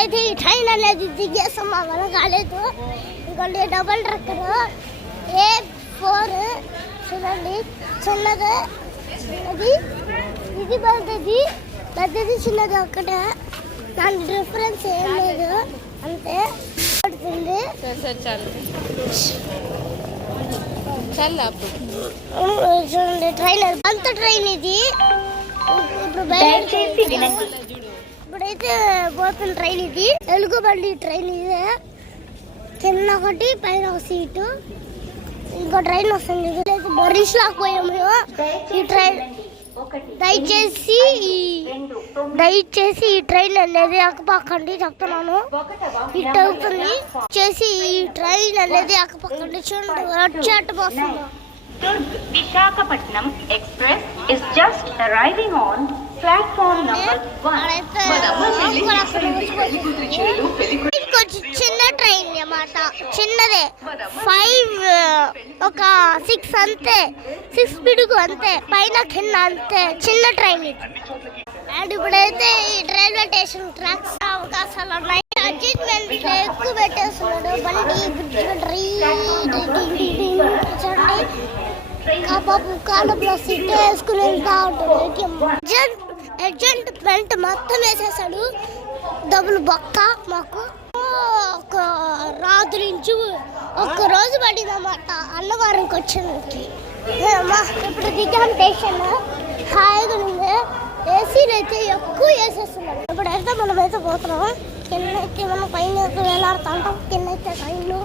ఇప్పుడైతే ఈ ట్రైన్ అనేది దిగేస్తాం, మా వల్ల కాలేదు. ఇంకోటి డబల్ ట్రక్కర్ A4 చూడండి, చిన్నది చిన్నది, ఇది పెద్దది చిన్నది ఒక్కటే, దాని డిఫరెన్స్ ఏం లేదు, అంతే పడుతుంది. చూడండి ట్రైన్ అంత ట్రైన్ ఇది. ఇప్పుడైతే పోతున్న ట్రైన్ ఇది, ఎలుగుబండి ట్రైన్ ఇదే. కింద ఒకటి పైన ఒక సీటు, ఇంకో ట్రైన్ వస్తుంది. బరీష్ లాకపోయాము ఈ ట్రైన్. దయచేసి ఈ ట్రైన్ అనేది అక్కపక్కండి చెప్తున్నాను, ఇట్ అవుతుంది. చేసి ఈ ట్రైన్ అనేది అక్కపక్కండి, చూడండి వచ్చేట్టు పోతుంది. Visakhapatnam Express is just arriving on platform number 1. కొంచెం చిన్న ట్రైన్ అన్నమాట, చిన్నదే 6 అంతే, 6 స్పీడ్కు అంతే, పైన కింద అంతే, చిన్న ట్రైన్ ఇది. అండ్ ఇప్పుడైతే ఈ రైల్వే స్టేషన్ ట్రాక్స్ అవకాశాలు ఉన్నాయి. అడ్జస్ట్మెంట్ ఎక్కువ పెట్టేస్తున్నాడు బండి, చూడండి బాబు కాలంలో సీట్ వేసుకుని వెళ్తా ఉంటుంది. అడ్జస్ట్మెంట్ మొత్తం వేసేసాడు, డబ్బులు బొక్క మాకు. ఒక రాత్రి నుంచి ఒక్క రోజు పడింది అన్నమాట అన్నవరంకి వచ్చేందుకు. ఇప్పుడు దిగాం స్టేషన్, హాయిగా ఉంది. ఏసీలు అయితే ఎక్కువ వేసేస్తున్నాడు. ఇప్పుడైతే మనమైతే పోతున్నాం, కిందైతే మనం పైన వేలాడుతూ ఉంటాం, కింద అయితే ట్రైన్లు.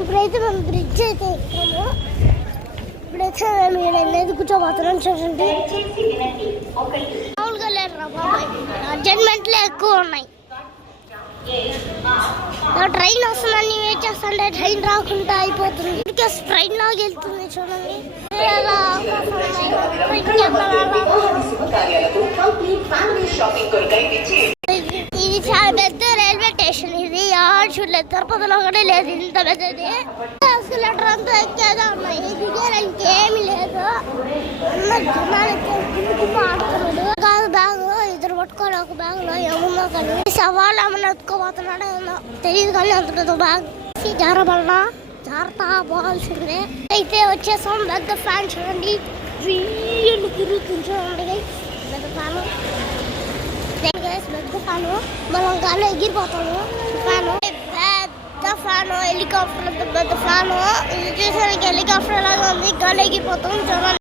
ఇప్పుడైతే మనం బ్రిడ్జ్ అయితే ఎక్కాము. ఇప్పుడైతే మేము ఎన్నైతే కూర్చోబోతున్నాం. చూడండి మామూలుగా లేరు రా బాబాయ్, అడ్జస్ట్మెంట్లే ఎక్కువ ఉన్నాయి. ట్రైన్ వస్తుందని వెయిట్ చేస్తుంటే ట్రైన్ రాకుండా అయిపోతుంది, ఇంకా ట్రైన్ లాగా వెళ్తుంది. చూడండి ఇది చాలా పెద్ద రైల్వే స్టేషన్. ఇది ఆడు చూడలేదు, తిరుపతిలో కూడా లేదు ఇంత పెద్దది. ఎస్కలేటర్ అంతా ఎక్కేదా ఉన్నాయి, దిగేలా ఇంకేమీ లేదు. ఆడుతున్నాడు కాదు, బ్యాగ్ ఇద్దరు పట్టుకోవాలి, ఒక బ్యాగ్ లో ఏమున్నా కానీ సవాళ్ళు ఏమన్నా ఎత్తుకోబోతున్నాడు ఏమన్నా తెలియదు, కానీ అంత పెద్ద బ్యాగ్ జారబల్లా జాగ్రత్త పోవాల్సిందే. అయితే వచ్చేసాం. పెద్ద ఫ్యాన్ చూడండి, తిరుగుతుంది చూడండి, పెద్ద ఫ్యాను, పెద్ద ఫ్యాను. మనం గాల్లో ఎగిరిపోతాము. ఫ్యాను పెద్ద ఫ్యాను, హెలికాప్టర్ పెద్ద ఫ్యాను. ఇది చూసానికి హెలికాప్టర్ లాగా ఉంది, గాల్లో ఎగిరిపోతాం చూడండి.